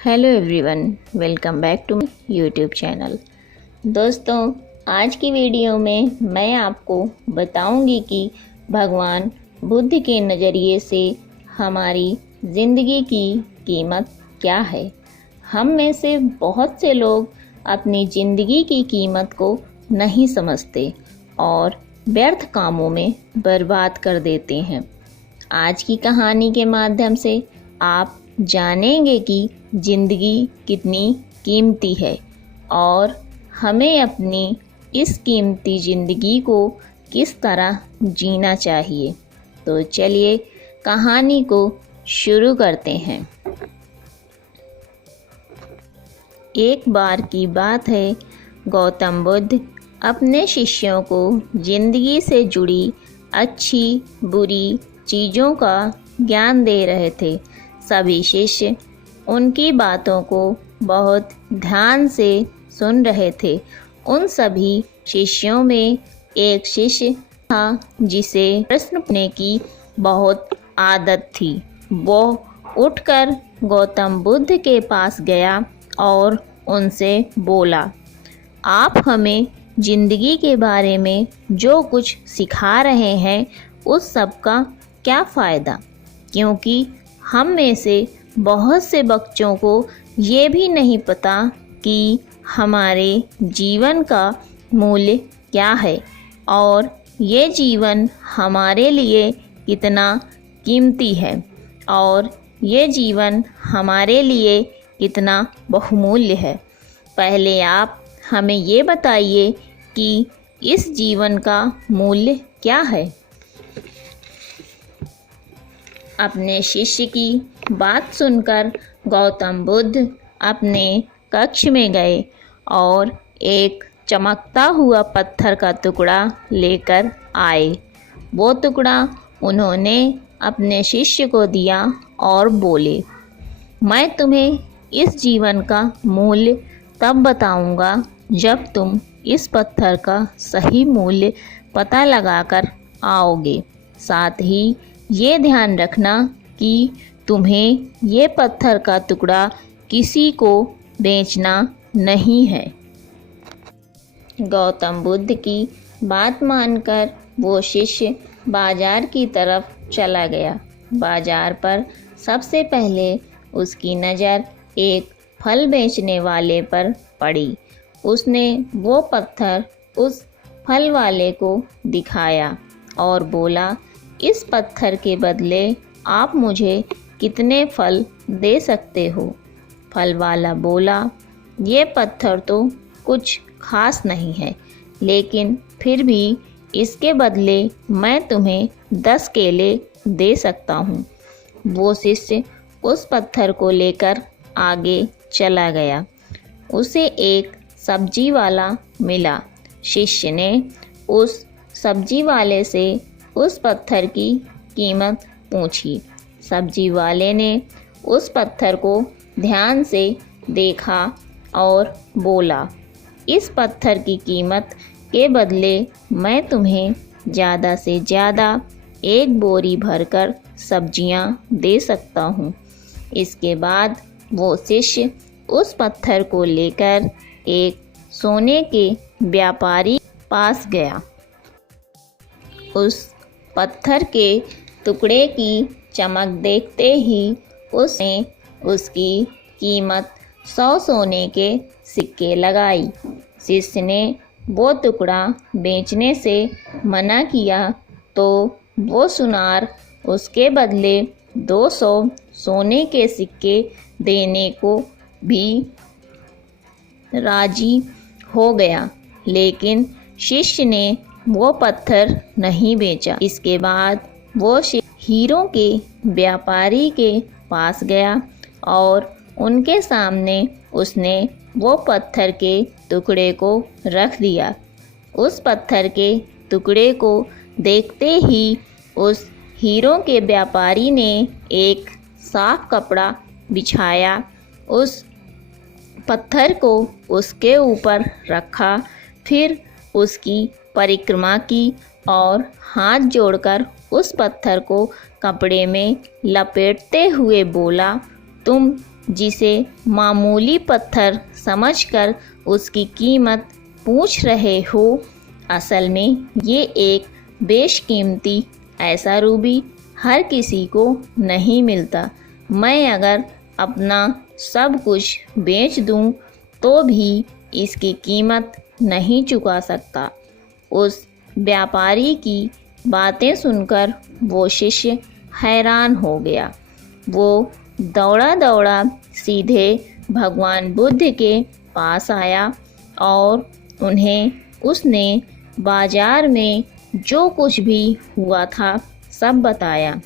Hello everyone, welcome back to my YouTube channel. दोस्तों, आज की वीडियो में मैं आपको बताऊंगी कि भगवान बुद्ध के नज़रिए से हमारी ज़िंदगी की कीमत क्या है। हम में से बहुत से लोग अपनी ज़िंदगी की कीमत को नहीं समझते और व्यर्थ कामों में बर्बाद कर देते हैं। आज की कहानी के माध्यम से आप जानेंगे कि ज़िंदगी कितनी कीमती है और हमें अपनी इस कीमती ज़िंदगी को किस तरह जीना चाहिए। तो चलिए कहानी को शुरू करते हैं। एक बार की बात है, गौतम बुद्ध अपने शिष्यों को ज़िंदगी से जुड़ी अच्छी बुरी चीज़ों का ज्ञान दे रहे थे। सभी शिष्य उनकी बातों को बहुत ध्यान से सुन रहे थे। उन सभी शिष्यों में एक शिष्य था जिसे प्रश्न पूछने की बहुत आदत थी। वो उठकर गौतम बुद्ध के पास गया और उनसे बोला, आप हमें ज़िंदगी के बारे में जो कुछ सिखा रहे हैं उस सब का क्या फ़ायदा, क्योंकि हम में से बहुत से बच्चों को ये भी नहीं पता कि हमारे जीवन का मूल्य क्या है और ये जीवन हमारे लिए कितना कीमती है और ये जीवन हमारे लिए कितना बहुमूल्य है। पहले आप हमें ये बताइए कि इस जीवन का मूल्य क्या है। अपने शिष्य की बात सुनकर गौतम बुद्ध अपने कक्ष में गए और एक चमकता हुआ पत्थर का टुकड़ा लेकर आए। वो टुकड़ा उन्होंने अपने शिष्य को दिया और बोले, मैं तुम्हें इस जीवन का मूल्य तब बताऊंगा जब तुम इस पत्थर का सही मूल्य पता लगाकर आओगे। साथ ही ये ध्यान रखना कि तुम्हें ये पत्थर का टुकड़ा किसी को बेचना नहीं है। गौतम बुद्ध की बात मानकर वो शिष्य बाजार की तरफ चला गया। बाजार पर सबसे पहले उसकी नज़र एक फल बेचने वाले पर पड़ी। उसने वो पत्थर उस फल वाले को दिखाया और बोला, इस पत्थर के बदले आप मुझे कितने फल दे सकते हो। फल वाला बोला, ये पत्थर तो कुछ खास नहीं है, लेकिन फिर भी इसके बदले मैं तुम्हें 10 केले दे सकता हूँ। वो शिष्य उस पत्थर को लेकर आगे चला गया। उसे एक सब्जी वाला मिला। शिष्य ने उस सब्जी वाले से उस पत्थर की कीमत पूछी। सब्जी वाले ने उस पत्थर को ध्यान से देखा और बोला, इस पत्थर की कीमत के बदले मैं तुम्हें ज़्यादा से ज़्यादा 1 बोरी भरकर सब्जियां दे सकता हूँ। इसके बाद वो शिष्य उस पत्थर को लेकर एक सोने के व्यापारी पास गया। उस पत्थर के टुकड़े की चमक देखते ही उसने उसकी कीमत 100 सोने के सिक्के लगाई। शिष्य ने वो टुकड़ा बेचने से मना किया तो वो सुनार उसके बदले 200 सोने के सिक्के देने को भी राजी हो गया, लेकिन शिष्य ने वो पत्थर नहीं बेचा। इसके बाद वो हीरों के व्यापारी के पास गया और उनके सामने उसने वो पत्थर के टुकड़े को रख दिया। उस पत्थर के टुकड़े को देखते ही उस हीरों के व्यापारी ने एक साफ कपड़ा बिछाया, उस पत्थर को उसके ऊपर रखा, फिर उसकी परिक्रमा की और हाथ जोड़कर उस पत्थर को कपड़े में लपेटते हुए बोला, तुम जिसे मामूली पत्थर समझकर उसकी कीमत पूछ रहे हो, असल में ये एक बेशकीमती ऐसा रूबी हर किसी को नहीं मिलता। मैं अगर अपना सब कुछ बेच दूं तो भी इसकी कीमत नहीं चुका सकता। उस व्यापारी की बातें सुनकर वो शिष्य हैरान हो गया। वो दौड़ा दौड़ा सीधे भगवान बुद्ध के पास आया और उन्हें उसने बाजार में जो कुछ भी हुआ था सब बताया।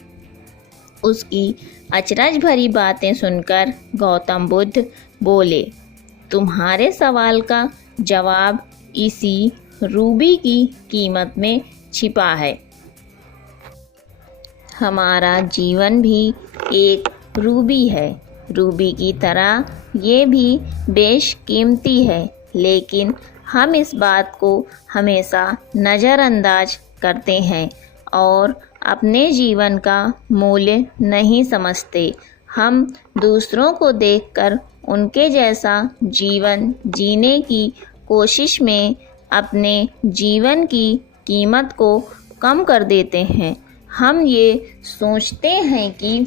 उसकी अचरज भरी बातें सुनकर गौतम बुद्ध बोले, तुम्हारे सवाल का जवाब इसी रूबी की कीमत में छिपा है। हमारा जीवन भी एक रूबी है। रूबी की तरह ये भी बेशकीमती है, लेकिन हम इस बात को हमेशा नज़रअंदाज करते हैं और अपने जीवन का मूल्य नहीं समझते। हम दूसरों को देखकर उनके जैसा जीवन जीने की कोशिश में अपने जीवन की कीमत को कम कर देते हैं। हम ये सोचते हैं कि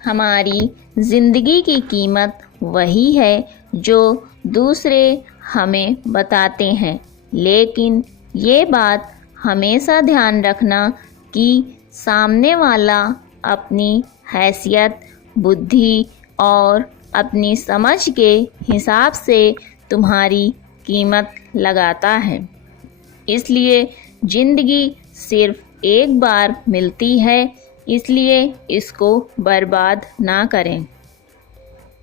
हमारी ज़िंदगी की कीमत वही है जो दूसरे हमें बताते हैं, लेकिन ये बात हमेशा ध्यान रखना कि सामने वाला अपनी हैसियत, बुद्धि और अपनी समझ के हिसाब से तुम्हारी कीमत लगाता है। इसलिए ज़िंदगी सिर्फ एक बार मिलती है, इसलिए इसको बर्बाद ना करें।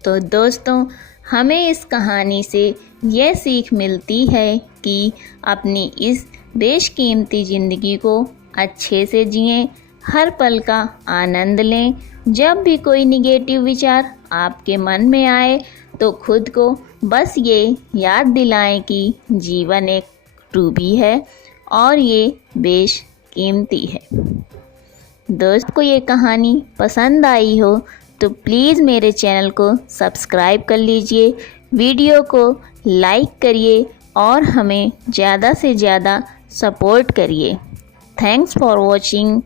तो दोस्तों, हमें इस कहानी से यह सीख मिलती है कि अपनी इस बेशकीमती ज़िंदगी को अच्छे से जिएं, हर पल का आनंद लें। जब भी कोई निगेटिव विचार आपके मन में आए तो खुद को बस ये याद दिलाएं कि जीवन एक रूबी है और ये बेशकीमती है। दोस्त को ये कहानी पसंद आई हो तो प्लीज़ मेरे चैनल को सब्सक्राइब कर लीजिए, वीडियो को लाइक करिए और हमें ज़्यादा से ज़्यादा सपोर्ट करिए। Thanks for watching.